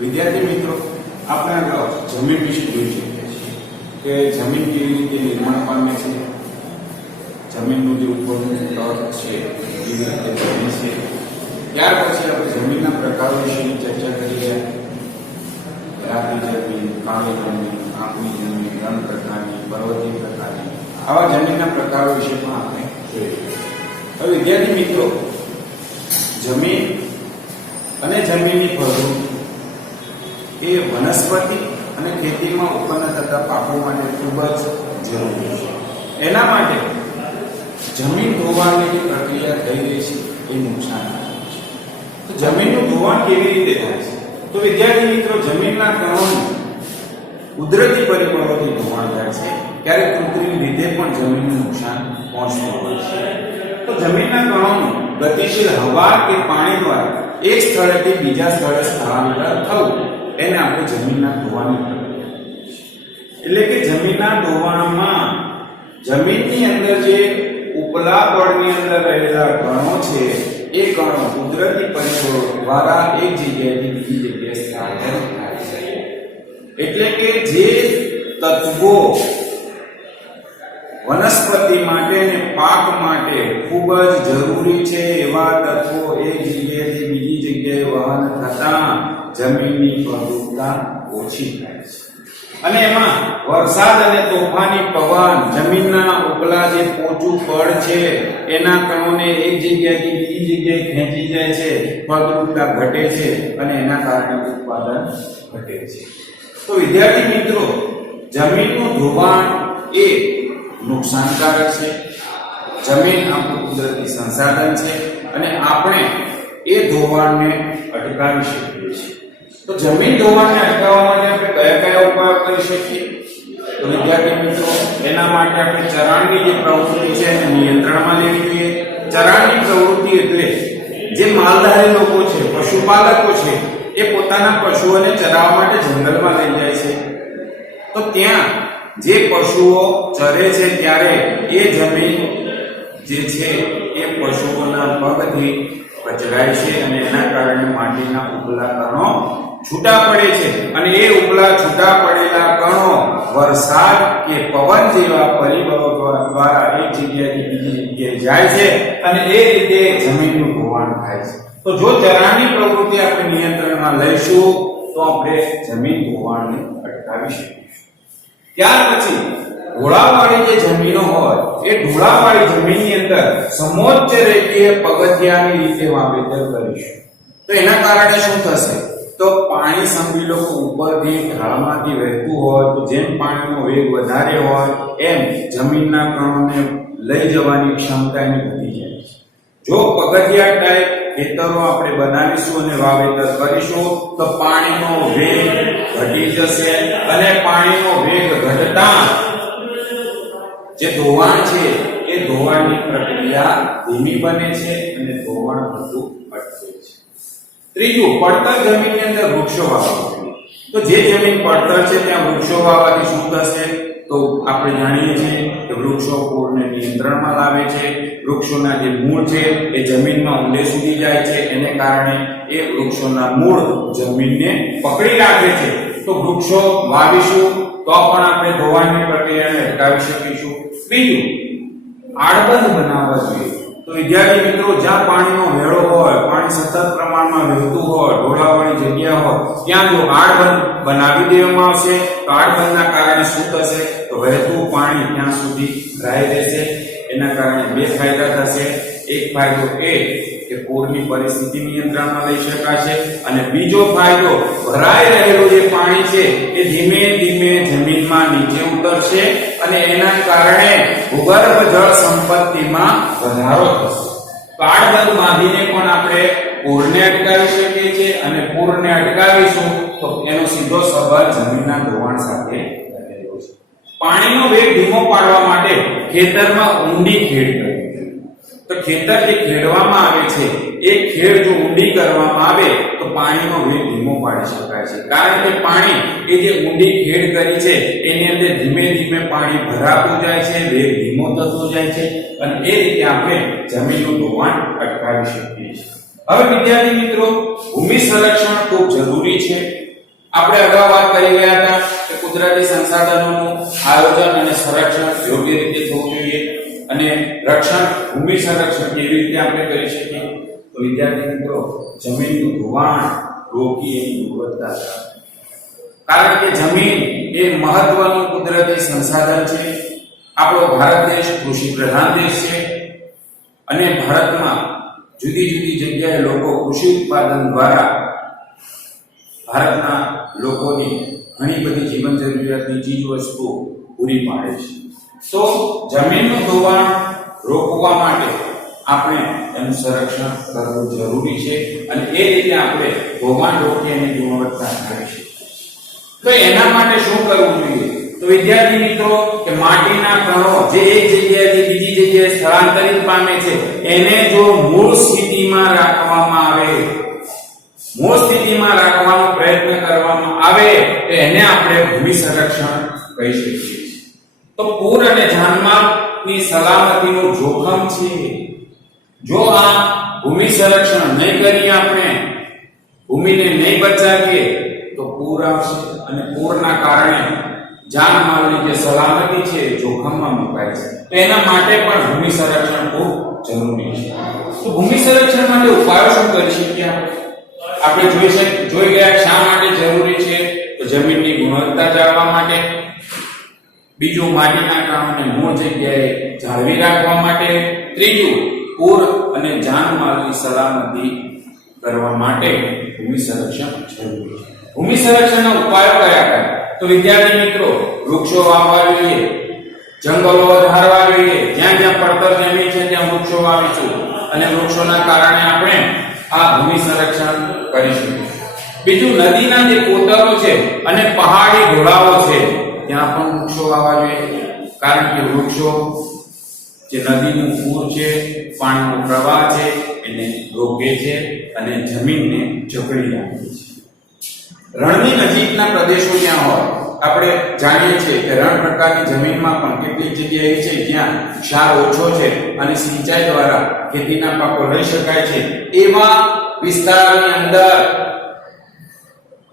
વિદ્યાર્થી મિત્રો, આપણે અગાઉ જમીન વિશે જોઈ શકીએ છીએ કે જમીન કેવી રીતે નિર્માણ પામે છે, જમીનનું જે ઉપરનું સ્તર છે કેવી રીતે બને છે. ત્યાર પછી આપણે જમીનના પ્રકારો વિશેની ચર્ચા કરી છે. રાતી જમીન, કાળી જમીન, આંકડી જમીન, રણ પ્રકારની, પર્વતીય પ્રકારની, આવા જમીનના પ્રકારો વિશે પણ આપણે જોઈએ. હવે વિદ્યાર્થી મિત્રો, જમીન અને જમીનની પ્રવૃત્તિ એ વનસ્પતિ અને ખેતીમાં ઉત્પન્ન થતા પાકો માટે ખૂબ જ જરૂરી છે. એના માટે જમીન ધોવાણની જે પ્રક્રિયા થઈ રહી છે એ નુકસાનકારક છે. તો જમીનનું ધોવાણ કેવી રીતે થાય છે? તો વિદ્યાર્થી મિત્રો, જમીનના કણોનું કુદરતી પરિબળોથી ધોવાણ થાય છે, ક્યારેક કૃત્રિમ રીતે પણ જમીનને નુકસાન પહોંચતું હોય છે. તો જમીનના કણોનું ગતિશીલ હવા કે પાણી દ્વારા એક સ્થળેથી બીજા સ્થળે સ્થળાંતર થવું, એને આપણે જમીનના ધોવાણની પ્રક્રિયા. એટલે કે જમીનના ધોવાણમાં જમીનની અંદર જે ઉપલા પળની અંદર રહેલા કણો છે એ કણો કુદરતી પરિબળો દ્વારા એક જગ્યાએથી બીજી જગ્યાએ સ્થળાંતર થાય છે. એટલે કે જે તત્વો વનસ્પતિ માટે અને પાક માટે ખૂબ જ જરૂરી છે એવા તત્વો એક જગ્યાએથી બીજી જગ્યાએ વહન થતા જમીનની ફળદ્રુપતા ઓછી થાય છે. અને એમાં વરસાદ અને તોફાની પવન જમીનના ઉપલા જે પોચું પડ છે એના કણોને એક જગ્યાએથી બીજી જગ્યાએ ખેંચી જાય છે, ફળદ્રુપતા ઘટે છે અને એના કારણે ઉત્પાદન ઘટે છે. તો વિદ્યાર્થી મિત્રો, જમીનનું ધોવાણ એ નુકસાનકારક છે. જમીન આપણું કુદરતી સંસાધન છે અને આપણે એ ધોવાણને અટકાવી શકીએ છીએ. તો જમીન ધોવાણને અટકાવવા માટે આપણે કયા કયા ઉપાયો કરી શકીએ? તો વિદ્યાર્થી મિત્રો, એના માટે આપણે ચરાણની જે પ્રવૃત્તિ છે એને નિયંત્રણમાં લેવી જોઈએ. ચરાણની પ્રવૃત્તિ એટલે જે માલધારી લોકો છે, પશુપાલકો છે, એ પોતાના પશુઓને ચરાવવા માટે જંગલમાં લઈ જાય છે. તો ત્યાં જે પશુઓ ચરે છે ત્યારે એ જમીન જે છે એ પશુઓના પગથી કચરાય છે અને એના કારણે માટીના ઉપલા કણો છૂટા પડે છે અને એ ઉપલા છૂટા પડેલા કણો વરસાદ કે પવન જેવા પરિબળો દ્વારા એક જગ્યાએથી બીજી જગ્યાએ જાય છે અને એ રીતે જમીનનું ધોવાણ થાય છે. તો જો ચરાણની પ્રવૃત્તિ આપણે નિયંત્રણમાં લઈશું તો આપણે જમીન ધોવાણને અટકાવી શકીશું. ત્યાર પછી ઢોળાવવાળી જે જમીનો હોય એ ઢોળાવવાળી જમીનની અંદર સમોચ્ચ રેખીય પગથિયાની રીતે વાવેતર કરીશું. તો એના કારણે શું થશે? તો પાણી સમજી લો ઉપરથી ઢાળમાંથી વહેતું હોય તો જેમ પાણીનો વેગ વધારે હોય એમ જમીનના કણોને લઈ જવાની ક્ષમતા એની વધી જાય છે. જો પગથિયા ટાઈપ ખેતરો આપણે બનાવીશું અને વાવેતર કરીશું તો પાણીનો વેગ ઘટી જશે અને પાણીનો વેગ ઘટતા જે ધોવાણ છે એ ધોવાણની પ્રક્રિયા ધીમી બને છે અને ધોવાણ થતું અટકે છે. ત્રીજું, પડતર જમીનની અંદર વૃક્ષો વાવવા. તો જે જમીન પડતર છે ત્યાં વૃક્ષો વાવવાથી શું થશે? તો આપણે જાણીએ છીએ કે વૃક્ષો પૂરને નિયંત્રણમાં લાવે છે. વૃક્ષોના જે મૂળ છે એ જમીનમાં ઊંડે સુધી જાય છે, એને કારણે એ વૃક્ષોના મૂળ જમીનને પકડી રાખે છે. તો વૃક્ષો વાવીશું તો પણ આપણે ધોવાણની પ્રક્રિયાને અટકાવી શકીશું. બીજું, આડબંધ બનાવવા જોઈએ. તો વિદ્યાર્થી મિત્રો, જ્યાં પાણીનો વેળો હોય, પાણી સતત પ્રમાણમાં વહેતું હોય, ઢોળાવવાળી જગ્યા હોય, ત્યાં જો આડબંધ બનાવી દેવામાં આવશે તો આડબંધના કારણે શું થશે? તો વહેતું પાણી ત્યાં સુધી ભરાઈ રહેશે. એના કારણે બે ફાયદા થશે. એક ફાયદો એ કે પૂરની પરિસ્થિતિ નિયંત્રણમાં લઈ શકાશે અને બીજો ફાયદો, ભરાઈ રહેલું જે પાણી છે એ ધીમે ધીમે જમીનમાં નીચે ઉતરશે અને એના કારણે ભૂગર્ભ જળ સંપત્તિમાં વધારો થશે. આડબંધ બાંધીને પણ આપણે પૂરને અટકાવી શકીએ છીએ અને પૂરને અટકાવીશું તો એનો સીધો સંબંધ જમીનના ધોવાણ સાથે રહેલો છે. પાણીનો વેગ ધીમો પાડવા માટે ખેતરમાં ઊંડી ખેડ કરવી. તો ખેતર જે ખેડવામાં આવે છે એ ખેડ જો ઊંડી કરવામાં આવે તો પાણીનો વેગ ધીમો પાડી શકાય છે. કારણ કે પાણી એ જે ઊંડી ખેડ કરી છે એની અંદર ધીમે ધીમે પાણી ભરાતું જાય છે, વેગ ધીમો થતો જાય છે અને એ રીતે આપણે જમીનનું ધોવાણ અટકાવી શકીએ છીએ. હવે વિદ્યાર્થી મિત્રો, ભૂમિ સંરક્ષણ ખૂબ જરૂરી છે. આપણે અગાઉ વાત કરી ગયા હતા કે કુદરતી સંસાધનોનું આયોજન અને સંરક્ષણ યોગ્ય રીતે થવું જોઈએ અને રક્ષણ ભૂમિ સંરક્ષણ કેવી રીતે આપણે કરી શકીએ. તો વિદ્યાર્થી મિત્રો, જમીનનું ધોવાણ રોકી એની ગુણવત્તા, કારણ કે જમીન એ મહત્વનું કુદરતી સંસાધન છે. આપણો ભારત દેશ કૃષિ પ્રધાન દેશ છે અને ભારતમાં જુદી જુદી જગ્યાએ લોકો કૃષિ ઉત્પાદન દ્વારા ભારતના લોકોની ઘણી બધી જીવન જરૂરિયાતની ચીજ વસ્તુઓ પૂરી પાડે છે. તો જમીનનું ધોવાણ રોકવા માટે આપણે એનું સંરક્ષણ કરવું જરૂરી છે અને એ રીતે આપણે ધોવાણ રોકી એની ગુણવત્તા કરી શકીએ. તો એના માટે શું કરવું જોઈએ? તો વિદ્યાર્થી મિત્રો, કે માટીના કણો જે એક જગ્યાએથી બીજી જગ્યાએ સ્થળાંતરિત પામે છે એને જો મૂળ સ્થિતિમાં રાખવામાં આવે, મૂળ સ્થિતિમાં રાખવાનો પ્રયત્ન કરવામાં આવે તો એને આપણે ભૂમિ સંરક્ષણ કહી શકીએ છીએ. તો પૂર અને જાનમાલની સલામતીનું જોખમ છે. જો આ ભૂમિ સંરક્ષણ નહીં કરીએ, આપણે ભૂમિને નહીં બચાવીએ તો પૂર આવશે અને પૂરના કારણે જાનમાલની જે સલામતી છે જોખમમાં મુકાય છે. તો એના માટે પણ ભૂમિ સંરક્ષણ ખૂબ જરૂરી છે. તો ભૂમિ સંરક્ષણ માટે ઉપાયો શું કરી શકીએ આપણે? જોઈ ગયા શા માટે જરૂરી છે? તો જમીનની ગુણવત્તા જાળવવા માટે, બીજું માટીના કણોને મૂળ જગ્યાએ જાળવી રાખવા માટે, ત્રીજું પૂર અને જાનમાલની સલામતી કરવા માટે ભૂમિ સંરક્ષણ જરૂરી છે. ભૂમિ સંરક્ષણના ઉપાયો કયા કયા? તો વિદ્યાર્થી મિત્રો, વૃક્ષો વાવવા જોઈએ, જંગલો વધારવા જોઈએ, જ્યાં જ્યાં પડતર જમીન છે ત્યાં વૃક્ષો વાવીશું અને વૃક્ષોના કારણે આપણે આ ભૂમિ સંરક્ષણ કરીશું. બીજું, નદીના જે કોતરો છે અને પહાડી ઢોળાવો છે ત્યાં પણ વૃક્ષો વાવવા જોઈએ, કારણ કે વૃક્ષો જે નદીનું પૂર છે, પાણીનો પ્રવાહ છે એને રોકે છે અને જમીનને જકડી રાખે છે. રણની નજીકના પ્રદેશો જ્યાં હોય, આપણે જાણીએ છીએ કે રણ પ્રકારની જમીનમાં પણ કેટલીક જગ્યાએ છે જ્યાં ક્ષાર ઓછો છે અને સિંચાઈ દ્વારા ખેતીના પાકો લઈ શકાય છે. એવા વિસ્તારની અંદર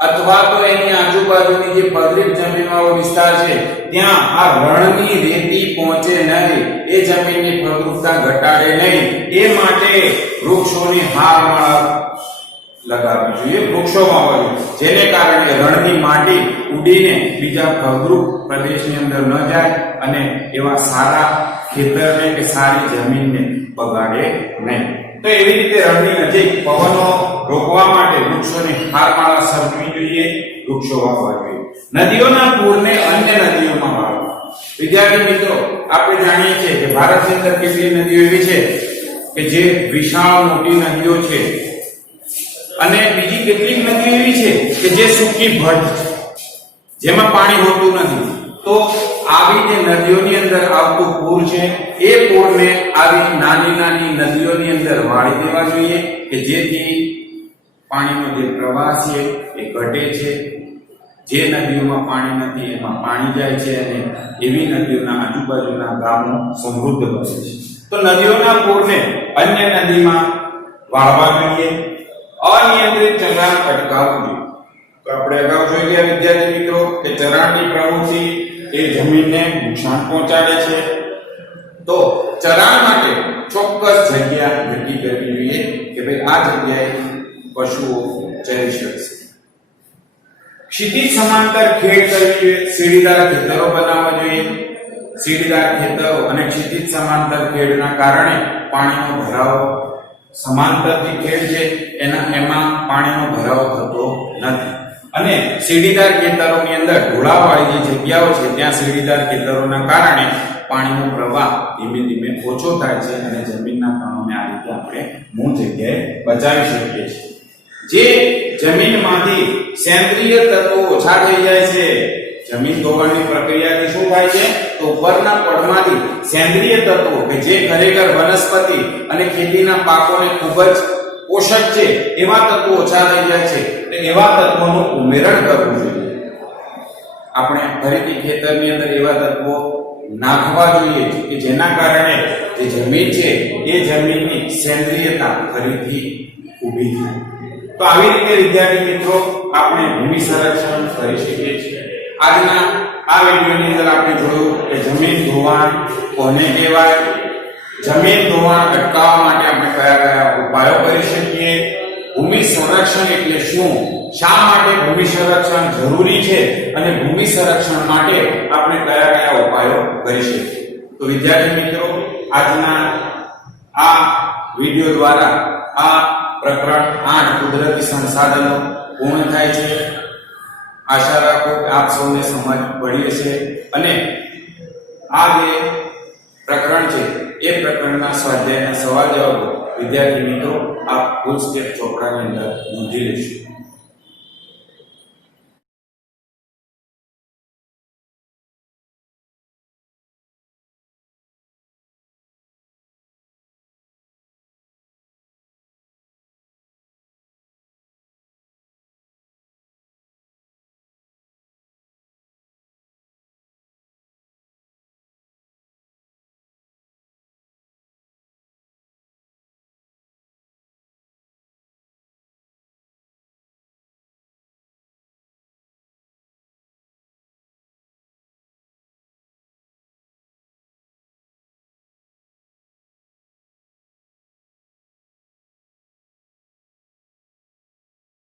અથવા તો એની આજુબાજુની જે ફળદ્રુપ જમીનવાળો વિસ્તાર છે ત્યાં આ રણની રેતી પહોંચે નહીં, એ જમીનની ફળદ્રુપતા ઘટાડે નહીં, એ માટે વૃક્ષોની હારમાળા લગાવવી જોઈએ, વૃક્ષો વાવવા જોઈએ, જેને કારણે રણની માટી ઉડીને બીજા ફળદ્રુપ પ્રદેશની અંદર ન જાય અને એવા સારા ખેતરને કે સારી જમીનને બગાડે નહીં. તો એવી રીતે રણની નજીક પવનો રોકવા માટે વૃક્ષોની હારમાળા સર્જવી જોઈએ, વૃક્ષો વાવવા જોઈએ. નદીઓના પૂરને અન્ય નદીઓમાં વાળવા. વિદ્યાર્થી મિત્રો, આપણે જાણીએ છીએ કે ભારતની અંદર કેટલી નદીઓ એવી છે કે જે વિશાળ મોટી નદીઓ છે અને બીજી કેટલીક નદીઓ એવી છે કે જે સૂકી ભટ્ટ છે, જેમાં પાણી હોતું નથી. તો આવી જે નદીઓની અંદર આવતું પૂર છે એ પૂરને આવી નાની નાની નદીઓની અંદર વાળી દેવા જોઈએ કે જેથી પાણીનો જે પ્રવાહ છે એ ઘટે છે. જે નદીઓમાં પાણી નથી એમાં પાણી જાય છે અને એવી નદીઓના આજુબાજુના ગામો સમૃદ્ધ બને છે. તો નદીઓના પૂરને અન્ય નદીમાં વાળવા જોઈએ. અનિયંત્રિત ચલણ અટકાવવું જોઈએ. તો આપણે અગાઉ જોઈ ગયા વિદ્યાર્થી મિત્રો કે ચરાણની પ્રવૃત્તિ એ જમીનને નુકસાન પહોંચાડે છે. તો ચરાણ માટે ચોક્કસ જગ્યા નક્કી કરવી જોઈએ કે ભાઈ આ જગ્યાએ પશુઓ ચરી શકશે. ક્ષિતિજ સમાંતર ખેડ કરવી જોઈએ, સીડીદાર ખેતરો બનાવવા જોઈએ. સીડીદાર ખેતરો અને ક્ષિતિજ સમાંતર ખેડના કારણે પાણીનો ભરાવો, સમાંતરથી ખેડ છે એમાં પાણીનો ભરાવો થતો નથી. અને સીડીદાર ખેતરોની અંદર ઢોળાવવાળી જે જગ્યાઓ છે ત્યાં સીડીદાર ખેતરોના કારણે પાણીનો પ્રવાહ ધીમે ધીમે ઓછો થાય છે અને જમીનના કણોને આ રીતે આપણે મૂળ જગ્યાએ બચાવી શકીએ છીએ. જે જમીનમાંથી સેન્દ્રિય તત્વો ઓછા થઈ જાય છે, જમીન ધોવાણની પ્રક્રિયાથી શું થાય છે તો ઉપરના પડમાંથી સેન્દ્રિય તત્વો કે જે ખરેખર વનસ્પતિ અને ખેતીના પાકોને ખૂબ જ પોષક છે એવા તત્વો ઓછા થઈ જાય છે. તો એવા તત્વોનું ઉમેરણ કરવું જોઈએ. આપણે ફરીથી ખેતરની અંદર એવા તત્વો નાખવા જોઈએ કે જેના કારણે જે જમીન છે એ જમીનની સેન્દ્રિયતા ફરીથી ઊભી થાય. તો આવી રીતે વિદ્યાર્થી મિત્રો આપણે ભૂમિ સંરક્ષણ કરી શકીએ છીએ. આજના આ વિડીયોની અંદર આપણે જોયું કે જમીન ધોવાણ કોને કહેવાય, જમીન ધોવાણ અટકાવવા માટે આપણે કયા કયા ઉપાયો કરી શકીએ, ભૂમિ સંરક્ષણ એટલે શું, શા માટે ભૂમિ સંરક્ષણ જરૂરી છે અને ભૂમિ સંરક્ષણ માટે આપણે કયા કયા ઉપાયો કરી શકીએ. તો વિદ્યાર્થી મિત્રો, આજના આ વિડિયો દ્વારા આ પ્રકરણ 8 કુદરતી સંસાધનો પૂર્ણ થાય છે. આશા રાખું કે આપ સૌને સમજ પડી હશે અને આ જે પ્રકરણ છે એ પ્રકરણના સ્વાધ્યાયના સવાલ જવાબો વિદ્યાર્થી મિત્રો આપ ફૂલ સ્ટેપ ચોપડાની અંદર નોંધી લેશો.